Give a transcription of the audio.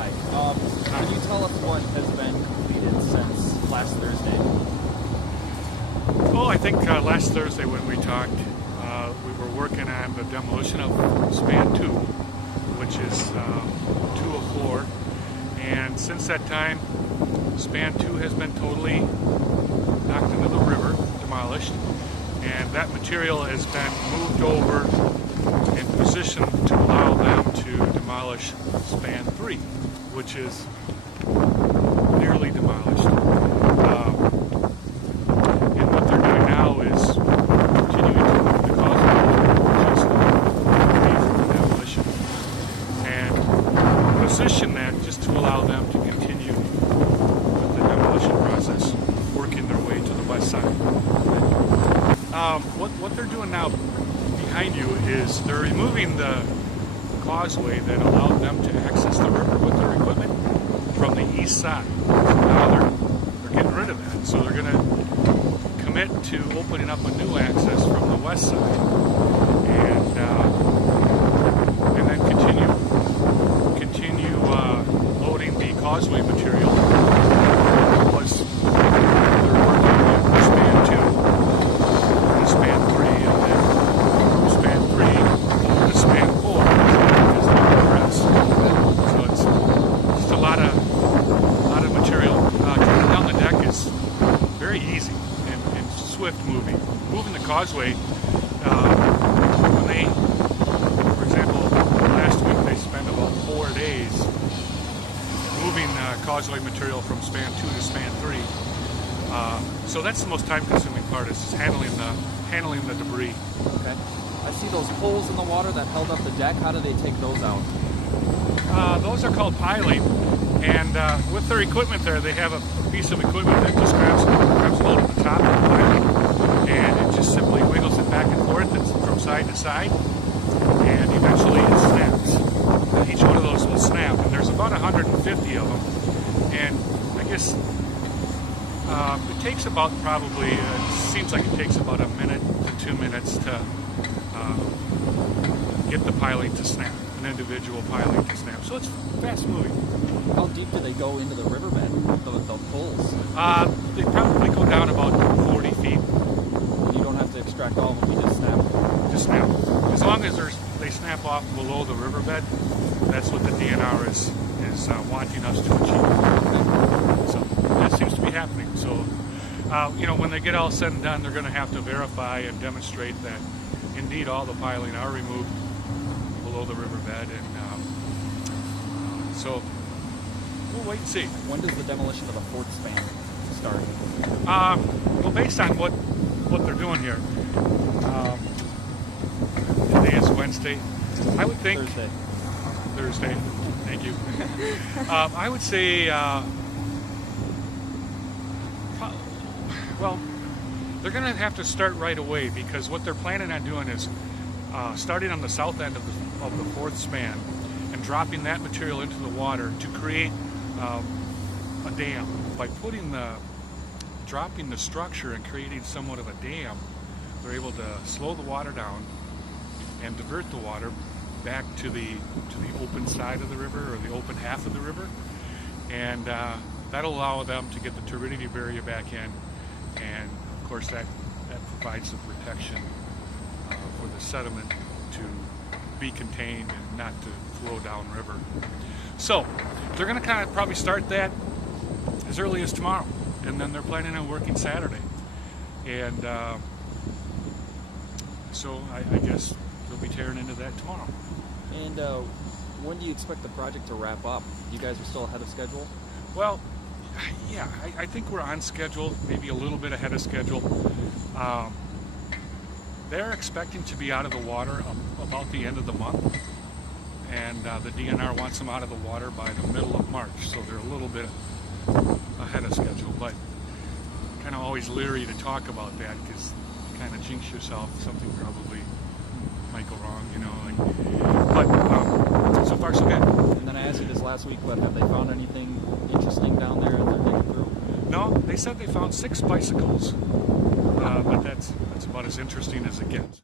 Hi. Can you tell us what has been completed since last Thursday? Oh, I think last Thursday when we talked, we were working on the demolition of span 2, which is 2 of 4. And since that time, span 2 has been totally knocked into the river, demolished, and that material has been moved over in position to allow them to demolish span 3, which is nearly demolished. And what they're doing now is continuing to move the causeway, which is away from the demolition, and position that just to allow them to continue with the demolition process, working their way to the west side. What they're doing now behind you is they're removing the causeway that allowed them to access the river with their equipment from the east side. So now they're getting rid of that. So they're going to commit to opening up a new access from the west side, and then continue loading the causeway material. They're working on span 2 and span 3, and then from span 3 over to span 4 is the progress. So it's just a lot of material. Coming down the deck is very easy and swift moving. Moving the causeway, when they, for example, last week they spent about 4 days moving causeway material from span 2 to span 3. So that's the most time-consuming part, is handling the debris. Okay. I see those holes in the water that held up the deck. How do they take those out? Those are called piling, and with their equipment there, they have a piece of equipment that just grabs a hold of the top of the piling, and it just simply wiggles it back and forth. It's from side to side, and eventually it snaps. And each one of those will snap, and there's about 150 of them, and I guess it takes about probably, it seems like it takes about 1 minute to 2 minutes to get the piling to snap, an individual piling to snap. So it's fast moving. How deep do they go into the riverbed, the holes? They probably go down about 40 feet. And you don't have to extract all of them, you just snap? Just snap. As long as they snap off below the riverbed, that's what the DNR is wanting us to achieve. So that seems to be happening. So, when they get all said and done, they're going to have to verify and demonstrate that indeed all the piling are removed below the riverbed, and so we'll wait and see. When does the demolition of the 4th span start? Well, based on what they're doing here, today is Wednesday. I would think Thursday. Thank you. I would say, well, they're going to have to start right away, because what they're planning on doing is starting on the south end of the 4th span and dropping that material into the water to create a dam. By dropping the structure and creating somewhat of a dam, they're able to slow the water down and divert the water back to the open side of the river, or the open half of the river, and that'll allow them to get the turbidity barrier back in, and of course that provides the protection for the sediment to be contained and not to flow downriver. So they're going to kind of probably start that as early as tomorrow, and then they're planning on working Saturday, and so I guess they'll be tearing into that tomorrow. And when do you expect the project to wrap up? You guys are still ahead of schedule? Well, yeah, I think we're on schedule, maybe a little bit ahead of schedule. They're expecting to be out of the water about the end of the month, and the DNR wants them out of the water by the middle of March, so they're a little bit ahead of schedule, but kind of always leery to talk about that, because you kind of jinx yourself. Something probably might go wrong, but so far so good. And then I asked you this last week, but have they found anything interesting down there that they're digging through? No, they said they found 6 bicycles, but that's about as interesting as it gets.